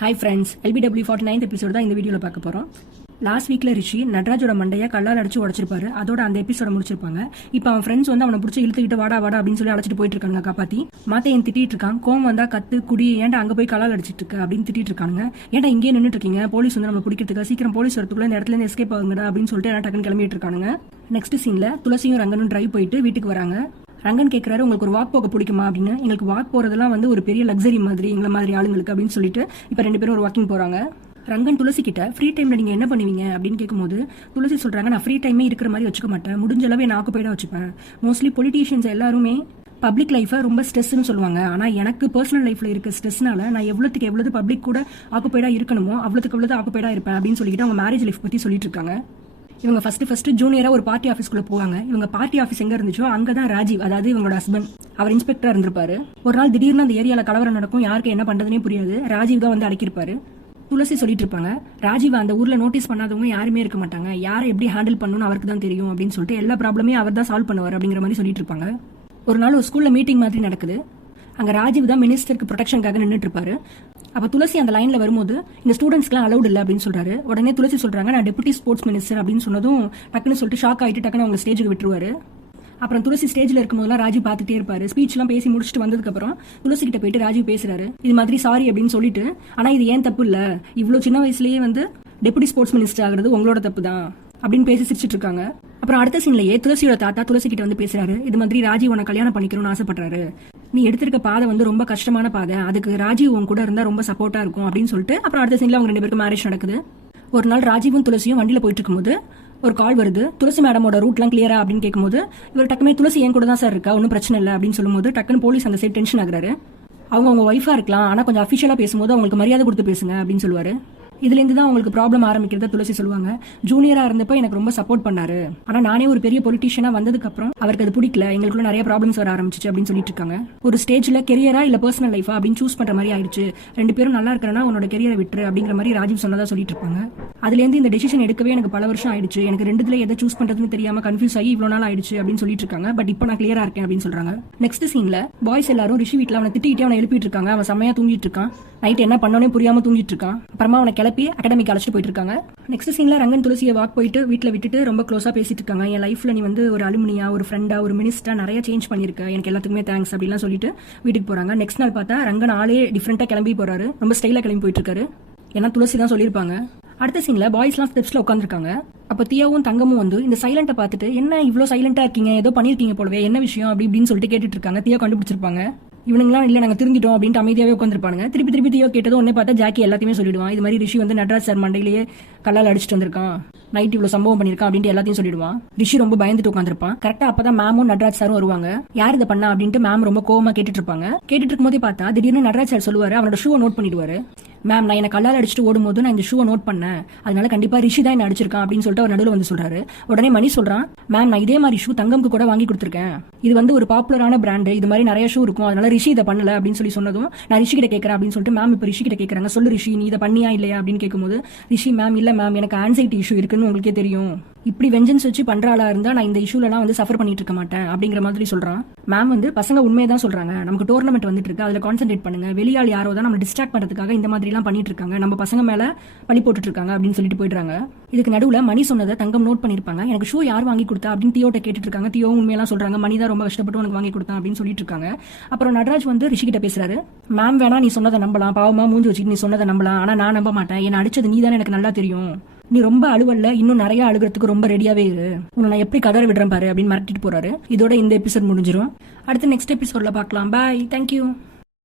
Hi friends, LBW 49th episode தான் இந்த வீடியோவில் பார்க்க போகிறோம். லாஸ்ட் வீக்கில் ரிஷி நடராஜோட மண்டையை கல்லால் அடிச்சு உடச்சிருப்பாரு. அதோட அந்த எபிசோட முடிச்சிருப்பாங்க. இப்போ அவன் ஃப்ரெண்ட்ஸ் வந்து அவனை பிடிச்சி இழுத்துக்கிட்டு வாடா வாடா அப்படின்னு சொல்லி அழைச்சிட்டு போயிட்டு இருக்காங்க. காப்பாற்றி மாத்தையன் திட்டிட்டு இருக்கான். கோவம் வந்தா கத்து குடி, ஏன்டா அங்கே போய் கல்லால் அடிச்சிட்டு இருக்க அப்படின்னு திட்டிட்டு இருக்காங்க. ஏன்டா இங்கே நின்றுட்டு இருக்கீங்க, போலீஸ் வந்து நம்ம பிடிக்கிறதுக்கு, சீக்கிரம் போலீஸ் வரத்துக்குள்ள இந்த இடத்துல எஸ்கேப் ஆகுங்கடா அப்படின்னு சொல்லிட்டு என்ன டக்குன்னு கிளம்பிட்டு இருக்கானுங்க. நெக்ஸ்ட் சீன்ல துளசியும் ரங்கனும் டிரைவ் போயிட்டு வீட்டுக்கு வராங்க. ரங்கன் கேட்கறாரு, உங்களுக்கு ஒரு வாக் போக பிடிக்குமா அப்படின்னு. எங்களுக்கு வாக் போறதெல்லாம் வந்து ஒரு பெரிய லக்ஸரி மாதிரி, எங்களை மாதிரி ஆளுங்களுக்கு அப்படின்னு சொல்லிட்டு இப்போ 2 பேரும் ஒரு வாக்கிங் போறாங்க. ரங்கன் துளசி கிட்ட ஃப்ரீ டைம்ல நீங்க என்ன பண்ணுவீங்க அப்படின்னு கேட்கும்போது துளசி சொல்றாங்க, நான் ஃப்ரீ டைமே இருக்கிற மாதிரி வச்சுக்க மாட்டேன், முடிஞ்ச அளவு நான் ஆக்குபைடா வச்சுப்பேன். மோஸ்ட்லி பொலிட்டீஷியன்ஸ் எல்லாருமே பப்ளிக் லைஃபை ரொம்ப ஸ்ட்ரெஸ்ன்னு சொல்லுவாங்க. ஆனால் எனக்கு பர்சனல் லைஃப்ல இருக்க ஸ்ட்ரெஸ்னால நான் எவ்வளவு பப்ளிக் கூட ஆக்குபைடா இருக்கணுமோ அவ்வளோத்துக்கு ஆக்குபைடா இருப்பேன் அப்படின்னு சொல்லிட்டு அவங்க மேரேஜ் லைஃப் பத்தி சொல்லிட்டு இருக்காங்க. இவங்க ஃபர்ஸ்ட் ஜூனியரா ஒரு பார்ட்டி ஆஃபீஸ்க்குள்ள போவாங்க. இவங்க பார்ட்டி ஆஃபீஸ் எங்க இருந்துச்சோ அங்கதான் ராஜீவ், அதாவது இவங்களோட ஹஸ்பண்ட், அவர் இன்ஸ்பெக்டரா இருந்திருப்பாரு. ஒரு நாள் திடீர்னு அந்த ஏரியால கலவரம் நடக்கும், யாருக்கு என்ன பண்றதுனே புரியாது. ராஜீவ் தான் வந்து அடக்கியிருப்பாரு. துளசி சொல்லிட்டு இருப்பாங்க, ராஜீவ் அந்த ஊர்ல நோட்டீஸ் பண்ணாதவங்க யாருமே இருக்க மாட்டாங்க, யாரை எப்படி ஹேண்டில் பண்ணணும்னு அவருக்கு தான் தெரியும் அப்படின்னு சொல்லிட்டு எல்லா ப்ராப்ளமே அவர் தான் சால்வ் பண்ணுவார் அப்படிங்கிற மாதிரி சொல்லிட்டு இருப்பாங்க. ஒரு நாள் ஒரு ஸ்கூல்ல மீட்டிங் மாதிரி நடக்குது. அங்க ராஜீவ் தான் மினிஸ்டருக்கு ப்ரொடெக்ஷனுக்காக நின்றுட்டு இருப்பாரு. அப்ப துளசி அந்த லைன்ல வரும்போது இந்த ஸ்டூடெண்ட்ஸ்க்குலாம் அலௌட் இல்லை அப்படின்னு சொல்றாரு. உடனே துளசி சொல்றாங்க, நான் டெபுட்டி ஸ்போர்ட்ஸ் மினிஸ்டர் அப்படின்னு சொன்னதும் டக்குன்னு சொல்லிட்டு ஷாக் ஆயிட்டு டக்குன்னு அவங்க ஸ்டேஜுக்கு விட்டுருவாரு. அப்புறம் துளசி ஸ்டேஜ்ல இருக்கும்போதெல்லாம் ராஜீவ் பார்த்துட்டே இருப்பாரு. ஸ்பீச் எல்லாம் பேசி முடிச்சுட்டு வந்ததுக்கு அப்புறம் துளசி கிட்ட போயிட்டு ராஜீவ் பேசுறாரு, இது மாதிரி சாரி அப்படின்னு சொல்லிட்டு, ஆனா இது ஏன் தப்பு இல்ல, இவ்வளவு சின்ன வயசுலயே வந்து டெபுட்டி ஸ்போர்ட்ஸ் மினிஸ்டர் ஆகுறது உங்களோட தப்பு தான் அப்படின்னு பேசி சிரிச்சிட்டு இருக்காங்க. அப்புறம் அடுத்த சீன்லயே துளசியோட தாத்தா துளசி கிட்ட வந்து பேசுறாரு, இது மாதிரி ராஜீவ் உன்னை கல்யாணம் பண்ணிக்கணும்னு ஆசைப்படுறாரு, நீ எடுத்திருக்க பாதை வந்து ரொம்ப கஷ்டமான பாதை, அதுக்கு ராஜீவ் உன் கூட இருந்தா ரொம்ப சப்போர்ட்டா இருக்கும் அப்படின்னு சொல்லிட்டு அப்புறம் அடுத்த சீன்ல அவங்க 2 பேருக்கு மேரேஜ் நடக்குது. ஒரு நாள் ராஜீவும் துளசியும் வண்டியில போயிட்டு இருக்கும்போது ஒரு கால் வருது. துளசி மேடமோட ரூட்லாம் கிளியரா அப்படின்னு கேட்கும்போது இவர் டக்குமே துளசி என் கூட தான் சார் இருக்கா, ஒன்றும் பிரச்சனை இல்லை அப்படின்னு சொல்லும்போது டக்குன்னு போலீஸ் அந்த சைடு டென்ஷன் ஆகுறாரு. அவங்க ஒய்ஃபா இருக்கலாம், ஆனா கொஞ்சம் அஃபிஷியலா பேசும்போது அவங்களுக்கு மரியாதை கொடுத்து பேசுங்க அப்படின்னு சொல்லுவாரு. இதுல இருந்து தான் அவங்களுக்கு ப்ராப்ளம் ஆரம்பிக்கிறத துளசி சொல்லுவாங்க. ஜூனியரா இருந்தப்ப எனக்கு ரொம்ப சப்போர்ட் பண்ணாரு, ஆனா நானே ஒரு பெரிய பொலிட்டீஷியனா வந்ததுக்கு அப்புறம் அவருக்கு அது பிடிக்கல, எங்களுக்குள்ள நிறைய ப்ராப்ளம்ஸ் வர ஆரம்பிச்சிச்சு அப்படின்னு சொல்லிட்டு இருக்காங்க. ஒரு ஸ்டேஜ்ல கெரியரா இல்ல பர்சனல் லைஃபா அப்படின்னு சூஸ் பண்ற மாதிரி ஆயிடுச்சு, 2 பேரும் நல்லா இருக்கிறனா உன்னோட கெரியரை விட்டுரு அப்படிங்கிற மாதிரி ராஜீவ் சொன்னதா சொல்லிட்டு இருப்பாங்க. அதுல இருந்து இந்த டெசிஷன் எடுக்கவே எனக்கு பல வருஷம் ஆயிடுச்சு, எனக்கு 2த்துல எதை சூஸ் பண்றதுன்னு தெரியாம கன்ஃபியூஸ் ஆகி இவ்வளவு நாள் ஆயிடுச்சு அப்படின்னு சொல்லிட்டு இருக்காங்க. பட் இப்போ நான் கிளியரா இருக்கேன் அப்படின்னு சொல்றாங்க. நெக்ஸ்ட் சீன்ல பாய்ஸ் எல்லாரும் ரிஷி வீட்டுல அவனை திட்டிட்டு அவனை எழுப்பிட்டு இருக்காங்க. அவன் செம்மையா தூங்கிட்டு இருக்கான். நைட் என்ன பண்ணோனே புரியாம தூங்கிட்டு இருக்கான். அப்புறமா அவனை கிளப்பி அகாடமிக்கு அழைச்சிட்டு போயிட்டு இருக்காங்க. நெக்ஸ்ட் சீன்ல ரங்கன் துளசியை வாக் போயிட்டு வீட்டுல விட்டுட்டு ரொம்ப க்ளோஸா பேசிட்டு இருக்காங்க. என் லைஃப்ல நீ வந்து ஒரு அலுமினியா, ஒரு ஃப்ரெண்டா, ஒரு மினிஸ்டரா நிறைய சேஞ்ச் பண்ணிருக்க, எனக்கு எல்லாத்துக்குமே தேங்க்ஸ் அப்படிலாம் சொல்லிட்டு வீட்டுக்கு போறாங்க. நெக்ஸ்ட் நாள் பார்த்தா ரங்கன் ஆளே டிஃப்ரெண்டா கிளம்பி போறாரு. ரொம்ப ஸ்டைலா கிளம்பி போயிட்டு இருக்காரு. ஏன்னா துளசி தான் சொல்லியிருப்பாங்க. அடுத்த சீன்ல பாய்ஸ் எல்லாம் ஸ்டெப்ஸ்ல உட்காந்துருக்காங்க. அப்ப தியாவும் தங்கமும் வந்து இந்த சைலண்ட்டை பார்த்துட்டு, என்ன இவ்வளவு சைலண்டா இருக்கீங்க, ஏதோ பண்ணிருக்கீங்க போலவே, என்ன விஷயம் அப்படி இப்படின்னு சொல்லிட்டு கேட்டுட்டு இருக்காங்க. தியா கண்டுபிடிச்சிருப்பாங்க. இவனுங்களாம் இல்ல நாங்க திரும்பிட்டோம் அப்படின்ட்டு அமைதியாவே உட்காந்துருப்பாங்க. திருப்பி தியோ கேட்டதும் உடனே பார்த்தா ஜாக்கி எல்லாத்தையுமே சொல்லிடுவான். இது மாதிரி ரிஷி வந்து நடராஜ் சார் மண்டையிலேயே கல்லால் அடிச்சுட்டு வந்திருக்கான், நைட் இவ்வளவு சம்பவம் பண்ணிருக்கான் அப்படின்ட்டு எல்லாத்தையும் சொல்லிடுவான். ரிஷி ரொம்ப பயந்துட்டு உட்காந்துருப்பான். கரெக்டா அப்பதான் மேமும் நடராஜ் சாரும் வருவாங்க. யார் இதை பண்ணா அப்படின்ட்டு மேம் ரொம்ப கோவமா கேட்டுட்டு இருப்பாங்க. கேட்டுட்டு இருக்கும்போதே பார்த்தா திடீர்னு நடராஜ் சார் சொல்லுவாரு, அவனோட ஷூவை நோட் பண்ணிடுவாரு. மேம், நான் என்ன கல்லால் அடிச்சுட்டு ஓடும்போது நான் இந்த ஷூவை நோட் பண்ணேன், அதனால கண்டிப்பா ரிஷி தான் என்ன அடிச்சிருக்கான் அப்படின்னு சொல்லிட்டு அவர் நடுவில் வந்து சொல்றாரு. உடனே மணி சொல்றான், மேம் நான் இதே மாதிரி ஷூ தங்கம்க்கு கூட வாங்கி கொடுத்துருக்கேன், இது வந்து ஒரு பாப்புலரான பிராண்ட், இது மாதிரி நிறைய ஷூ இருக்கும், அதனால ரிஷி இதை பண்ணல அப்படின்னு சொல்லி சொன்னதும் நான் ரிஷி கிட்ட கேட்கறேன் அப்படின்னு சொல்லிட்டு மேம் இப்ப ரிஷி கிட்ட கேட்கறாங்க, சொல்லு ரிஷி நீ இதை பண்ணியா இல்லையா அப்படின்னு கேட்கும்போது ரிஷி மேம் இல்ல மேம் எனக்கு ஆன்சைட்டி இஷ்யூ இருக்குன்னு உங்களுக்கே தெரியும், இப்படி வெஞ்சன்ஸ் வச்சு பண்ற ஆளா இருந்தா நான் இந்த இஷ்யூலாம் வந்து சஃபர் பண்ணிட்டு இருக்க மாட்டேன் அப்படிங்கிற மாதிரி சொல்றான். மேம் வந்து பசங்க உண்மையதான் சொல்றாங்க, நமக்கு டோர்னமெண்ட் வந்துட்டு இருக்கு, அதுல கான்சென்ட்ரேட் பண்ணுங்க, வெளியாள் யாரோ தான் நம்ம டிஸ்ட்ராக்ட் பண்றதுக்காக இந்த மாதிரி எல்லாம் பண்ணிட்டு இருக்காங்க, நம்ம பசங்க மேல பழி போட்டுட்டு இருக்காங்க அப்படின்னு சொல்லிட்டு போயிடுறாங்க. இதுக்கு நடுவுல மணி சொன்னதை தங்கம் நோட் பண்ணிருப்பாங்க. எனக்கு ஷூ யார் வாங்கி கொடுத்தா அப்படின்னு தியோட்ட கேட்டுட்டு இருக்காங்க. தியோ உண்மையெல்லாம் சொல்றாங்க, மணி தான் ரொம்ப கஷ்டப்பட்டு உனக்கு வாங்கி கொடுத்தான் அப்படின்னு சொல்லிட்டு இருக்காங்க. அப்புறம் நடராஜ் வந்து ரிஷி கிட்ட பேசுறாரு, மேம் வேணா நீ சொன்னதை நம்பலாம், பாவமா மூஞ்சி வச்சுட்டு நீ சொன்னதை நம்பலாம், ஆனா நான் நம்ப மாட்டேன், என்ன அடிச்சது நீ தானே எனக்கு நல்லா தெரியும், நீ ரொம்ப அழுவல்ல, இன்னும் நிறைய அழுகிறதுக்கு ரொம்ப ரெடியாவே இரு, உன்னை நான் எப்படி கதற விடுறேன் பாரு அப்படின்னு மிரட்டிட்டு போறாரு. இதோட இந்த எபிசோட் முடிஞ்சிடும். அடுத்து நெக்ஸ்ட் எபிசோட்ல பார்க்கலாம். பாய், தேங்க்யூ.